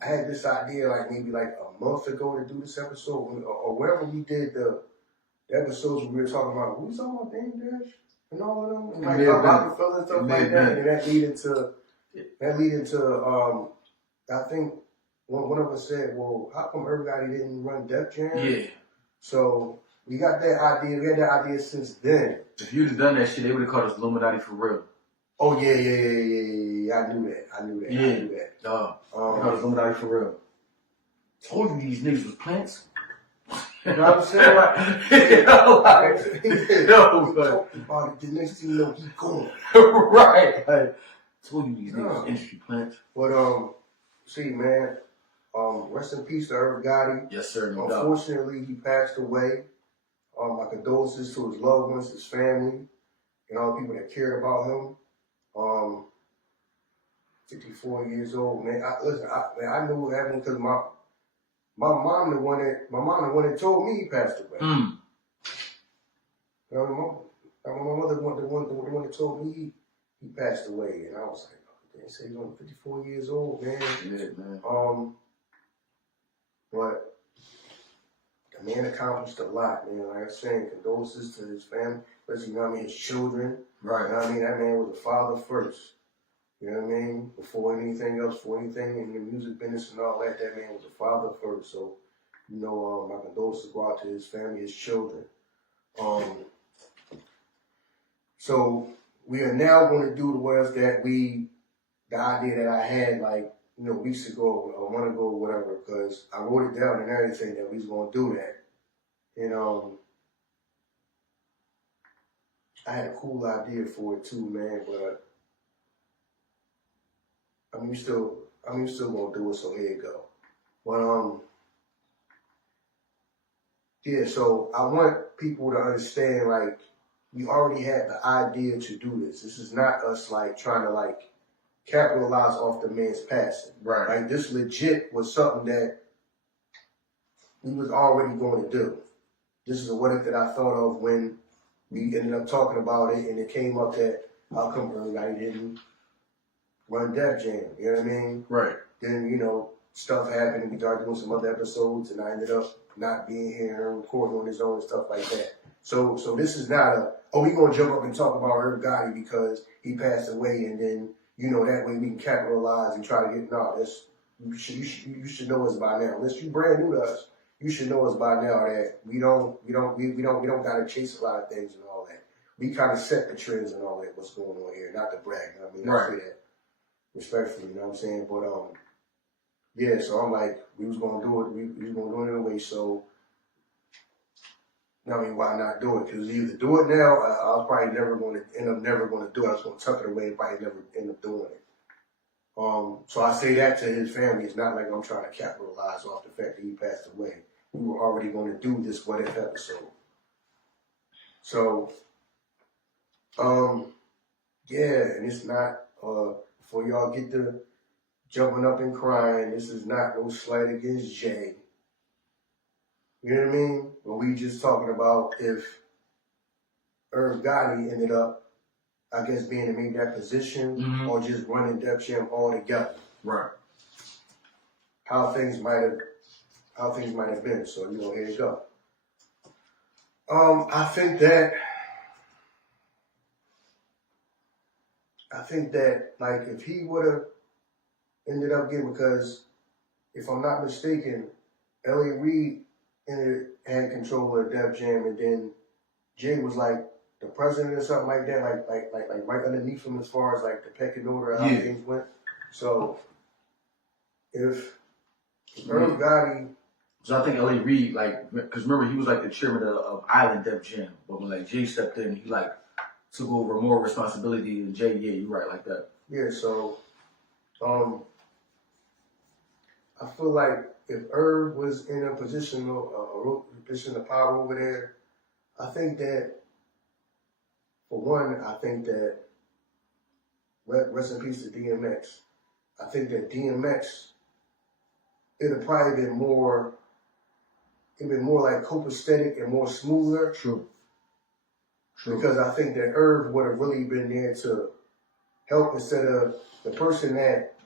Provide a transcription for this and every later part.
I had this idea like maybe like a month ago to do this episode, or wherever we did the episodes where we were talking about, we talking about Dame Dash and all of them, and like Rockefeller and stuff like that, and that lead into I think one of us said, well, how come Irv Gotti didn't run Def Jam? Yeah. So we got that idea. We had that idea since then. If you'd have done that shit, they would have called us Illuminati for real. Oh yeah. I knew that. Yeah. I knew that. They called us Illuminati for real. Told you these niggas was plants. You know what I'm saying? Talk about it. The next thing you know, he gone. Right. Told you these niggas was industry plants. But see, man. Rest in peace to Irv Gotti. Yes, sir. No Unfortunately, he passed away. My condolences to his loved ones, his family, and all the people that cared about him. 54 years old, man. I knew what happened because my mom the one that told me he passed away. You know, my mother the one that told me he passed away, and I was like, oh, they say he's only 54 years old, man. Yeah, man. But the man accomplished a lot, man. Like I was saying, condolences to his family, especially, you know what I mean, his children. Right. You know what I mean? That man was a father first. You know what I mean? Before anything else, before anything in the music business and all that, that man was a father first. So, you know, my condolences go out to his family, his children. So we are now going to do the words that the idea that I had, like, you know, weeks ago or a month ago or whatever, because I wrote it down and everything that we was going to do that. And I had a cool idea for it too, man, but I'm still gonna do it, so here you go. But yeah, so I want people to understand, like, we already had the idea to do this. This is not us like trying to like capitalize off the man's passing. Right. Like, this legit was something that we was already going to do. This is a what if that I thought of when we ended up talking about it, and it came up that how come Irv Gotti didn't run Def Jam, you know what I mean? Right. Then, you know, stuff happened, and we started doing some other episodes, and I ended up not being here and recording on his own and stuff like that. So this is not we gonna jump up and talk about Irv Gotti because he passed away, and then, you know, that way we can capitalize and try to get, you should know us by now. Unless you brand new to us, you should know us by now that we don't gotta chase a lot of things and all that. We kind of set the trends and all that, what's going on here, not to brag. I mean, I say that respectfully, you know what I'm saying? But yeah, so I'm like, we was gonna do it. We was gonna do it anyway. So, I mean, why not do it? Because either do it now, I was probably never going to do it. I was going to tuck it away and probably never end up doing it. So I say that to his family. It's not like I'm trying to capitalize off the fact that he passed away. We were already going to do this what if episode. So, yeah, and it's not before y'all get to jumping up and crying. This is not no slight against Jay. You know what I mean? But we just talking about if Irv Gotti ended up, I guess, being in maybe that position or just running Def Jam all together. Right. How things might have been. So, you know, here you go. I think that like if he would have ended up getting, because if I'm not mistaken, L.A. Reid had control of Def Jam, and then Jay was like the president or something like that, like right underneath him as far as like the pecking order how things went. So if Irv Gotti, so I think L.A. Reid, like, because remember he was like the chairman of Island Def Jam, but when like Jay stepped in, he like took over more responsibility than Jay. Yeah, you're right, like that. Yeah, so I feel like if Irv was in a position of power over there, I think that, for one, rest in peace to DMX. I think that DMX, it'd probably been more like copacetic and more smoother. True. Because I think that Irv would have really been there to help instead of the person that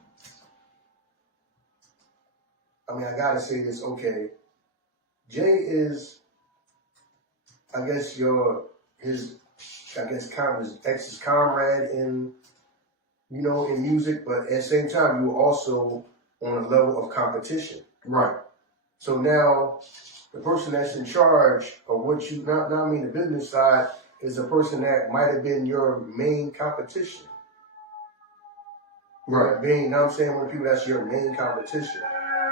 I mean, I gotta say this. Okay, Jay is, I guess, his ex's comrade in, in music, but at the same time, you were also on a level of competition. Right. So now, the person that's in charge of what you, not I mean the business side, is the person that might have been your main competition. Right. You know what I'm saying? When people, that's your main competition.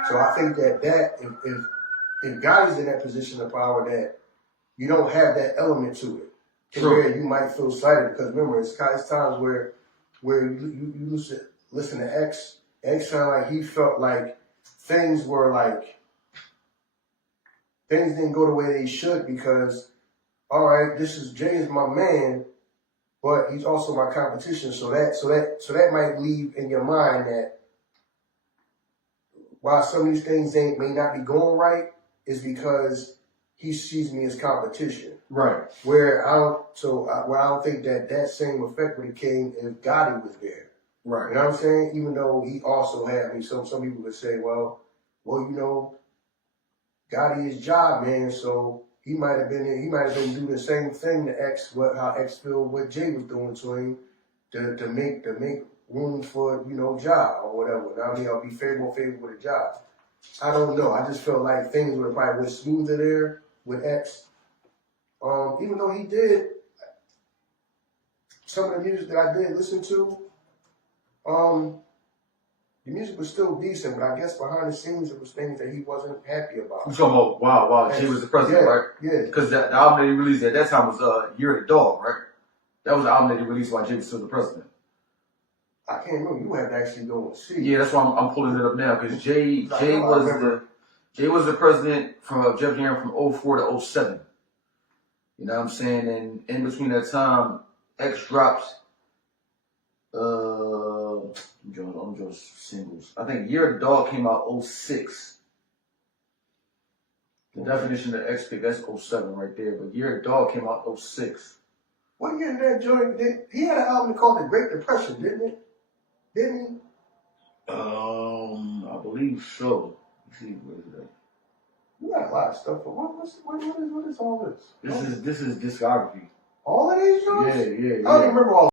So I think that if God is in that position of power, that you don't have that element to it, to where you might feel slighted. Because remember, it's times where you listen to X. X sounded like he felt like things didn't go the way they should because, all right, Jay is my man, but he's also my competition. So that might leave in your mind that while some of these things may not be going right, is because he sees me as competition. Right. Where I don't think that same effect would have came if Gotti was there. Right. You know what I'm saying? Even though he also had me, some people would say, well, Gotti is job, man, so he might have been doing the same thing to X, how X feel what Jay was doing to him to make room for, job or whatever. I mean, I'll be favorable with a job. I don't know. I just felt like things would have probably went smoother there with X. Even though he did some of the music that I did listen to, the music was still decent, but I guess behind the scenes it was things that he wasn't happy about. You talking about while Jay was the president, right? Yeah. Because the album that he released at that time was Year of the Dog, right? That was the album that he released while Jay was still the president. I can't remember. You have to actually go and see. Yeah, that's why I'm pulling it up now because Jay was the president from Jeff Aaron from 04 to 07. You know what I'm saying? And in between that time, X drops. I'm just singles. I think Year of the Dog came out 06. The definition of X pick, that's 07 right there. But Year of the Dog came out 06. What year did that joint? He had an album called The Great Depression, didn't it? Didn't he? I believe so. Let's see, what is that? You got a lot of stuff. But what is all this? This is discography. All of these joints? Yeah. I don't even remember all